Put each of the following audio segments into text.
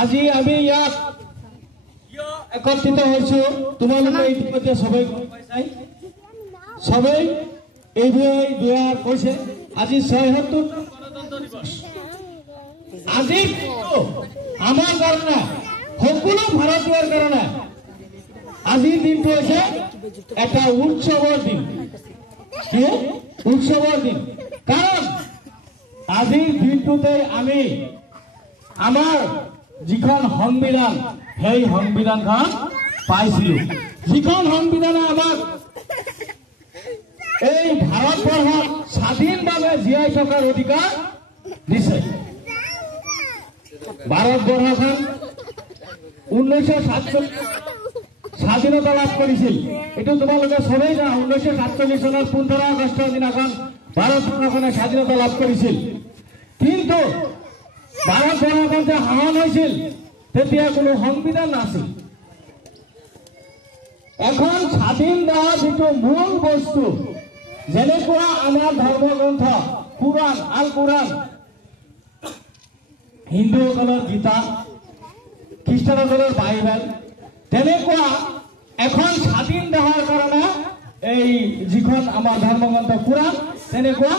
আজি আমি ইয়াত একত্ৰিত হৈছো তোমালোকে ইতিমধ্যে সবাই গম পাইছাই সবাই এইবাৰ কৈছে আজি ৭৬ গণতন্ত্ৰ দিৱস আজি আমাৰ কাৰণে সকলো ভাৰতীয়ৰ কাৰণে আজিৰ দিনটো হৈছে এটা উৎসৱৰ দিন কি উৎসৱৰ দিন কাৰণ আজিৰ দিনটোতে আমি আমাৰ যিখন সংবিধান সেই সংবিধানখন পাইছিলো যিখন সংবিধানে আমাক এই ভাৰতবৰ্ষত স্বাধীনভাৱে জীয়াই থকাৰ অধিকাৰ দিছে ভাৰতবৰ্ষখন 1947 স্বাধীনতা লাভ কৰিছিল এটো তোমালোকে সবেই জানা 1947 চনৰ 15 আগষ্টৰ দিনাখন ভাৰতবৰ্ষখনে স্বাধীনতা লাভ কৰিছিল কিন্তু ভাৰতবৰ্ষখন যে হান হৈছিল তেতিয়া কোনো সংবিধান নাছিল এখন স্বাধীন দেশৰ যিটো মূল বস্তু যেনেকুৱা আমাৰ ধৰ্মগ্ৰন্থ কুৰাণ আল কুৰাণ হিন্দুসকলৰ গীতা খ্ৰীষ্টানসকলৰ বাইবেল তেনেকুৱা এখন স্বাধীন দেশৰ কাৰণে এই যিখন আমাৰ ধৰ্মগ্ৰন্থ কুৰাণ তেনেকুৱা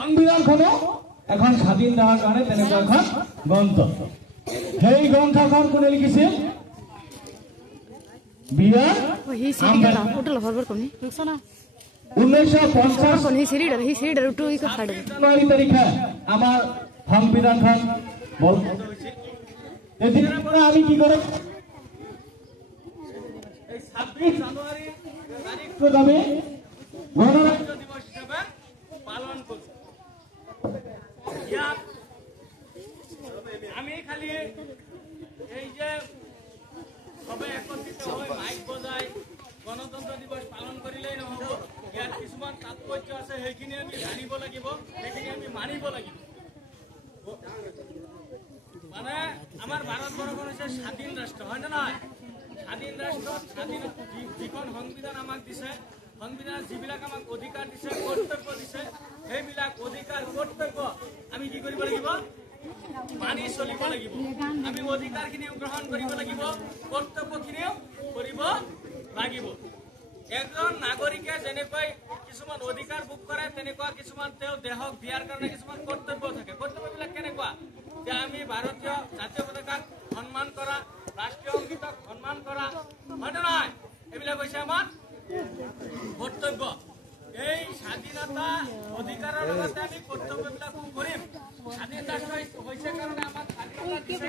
সংবিধানখনো এখন স্বাধীন দেশৰ কাৰণে তেনেকুৱা এখন গ্ৰন্থ সেই গ্ৰন্থখন কোনে লিখিছিল বিআৰ আম্বেদকাৰ 1950 জানুৱাৰী তাৰিখে আমাৰ সংবিধানখন বলবৎ হৈছিল তেতিয়াৰ পৰা আমি কি কৰিম এই 26 জানুৱাৰী তাৰিখটো আমি গণৰাজ্য দিৱস হিচাপে পালন কৰোঁ ইয়াত আমি খালি এই যে সবে একত্ৰিত হৈ মাইক বজাই গণতন্ত্ৰ দিৱস পালন কৰিলেই নহ'ব ইয়াত কিছুমান তাৎপৰ্য আছে সেইখিনি আমি জানিব লাগিব সেইখিনি আমি মানিব লাগিব মানে আমাৰ ভাৰতবৰ্ষখন হৈছে স্বাধীন ৰাষ্ট্ৰ হয় নে নহয় স্বাধীন ৰাষ্ট্ৰত স্বাধীন যিখন সংবিধান আমাক দিছে সংবিধান যিবিলাক আমাক অধিকাৰ দিছে কৰ্তব্য দিছে সেইবিলাক অধিকাৰ কৰ্তব্য আমি কি কৰিব লাগিব মানি চলিব লাগিব আমি অধিকাৰখিনিও গ্ৰহণ কৰিব লাগিব কৰ্তব্যখিনিও কৰিব লাগিব একজন নাগৰিকে যেনেকৈ কিছুমান অধিকাৰ ভোগ কৰে তেনেকুৱা কিছুমান তেওঁ দেশক দিয়াৰ কাৰণে কিছুমান কৰ্তব্য থাকে কৰ্তব্যবিলাক কেনেকুৱা যে আমি ভাৰতীয় জাতীয় পতাকাক সন্মান কৰা ৰাষ্ট্ৰীয় সংগীতক সন্মান কৰা হয় নে নহয় এইবিলাক হৈছে আমাৰ কৰ্তব্য এই স্বাধীনতা অধিকাৰৰ লগতে আমি কৰ্তব্যবিলাকো কৰিম স্বাধীন ৰাষ্ট্ৰ হৈছে কাৰণে আমাক স্বাধীনতা দিছে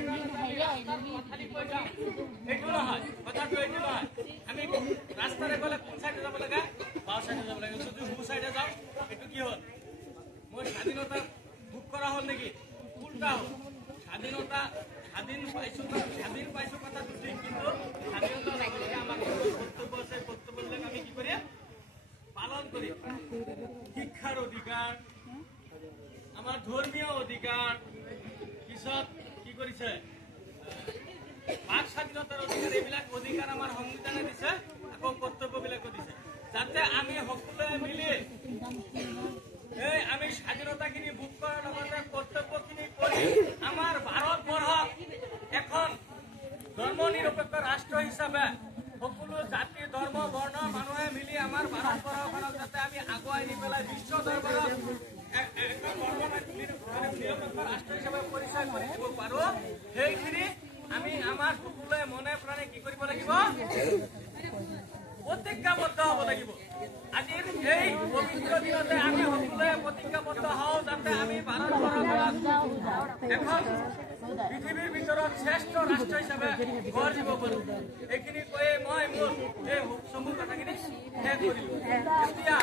এইটো নহয় কথাটো এইটো নহয় আমি ৰাস্তাৰে গ'লে কোন চাইডে যাব লাগে বাওঁ চাইডে যাব লাগে যদি সু চাইডে যাওঁ এইটো কি হ'ল মই স্বাধীনতা ভোগ কৰা হ'ল নেকি উল্টা হ'ল স্বাধীনতা স্বাধীন পাইছো কথাটো ঠিক কিন্তু স্বাধীনতা লগতে আমাক কৰ্তব্য আছে কৰ্তব্যবিলাক আমি কি কৰিম পালন কৰিম শিক্ষাৰ অধিকাৰ আমাৰ ধৰ্মীয় অধিকাৰ পিছত কি কৰিছে বাক স্বাধীনতাৰ অধিকাৰ এইবিলাক অধিকাৰ আমাৰ সংবিধানে দিছে আকৌ কৰ্তব্যবিলাকো দিছে যাতে আমি সকলোৱে মিলি এই আমি স্বাধীনতাখিনি ভোগ কৰাৰ লগতে কৰ্তব্যখিনি কৰি আমাৰ ভাৰতবৰ্ষক এখন ধৰ্ম নিৰপেক্ষ ৰাষ্ট্ৰ হিচাপে সকলো জাতি ধৰ্ম বৰ্ণ মানুহে মিলি আমাৰ ভাৰতবৰ্ষখনক যাতে আমি আগুৱাই নি পেলাই বিশ্ব দৰবাৰত এখন ধৰ্ম নিৰপেক্ষ ৰাষ্ট্ৰ হিচাপে পৰিচয় কৰি দিব পাৰোঁ সেইখিনি আমি আমাৰ সকলোৱে মনে প্ৰাণে কি কৰিব লাগিব প্ৰতিজ্ঞাবদ্ধ হ'ব লাগিব আজিৰ এই পবিত্ৰ দিনতে আমি সকলোৱে প্ৰতিজ্ঞাবদ্ধ হওঁ যাতে আমি ভাৰতবৰ্ষখনক এখন পৃথিৱীৰ ভিতৰত শ্ৰেষ্ঠ ৰাষ্ট্ৰ হিচাপে গঢ় দিব পাৰোঁ এইখিনি কৈয়ে মই মোৰ এই চমু কথাখিনি শেষ কৰিলোঁ এতিয়া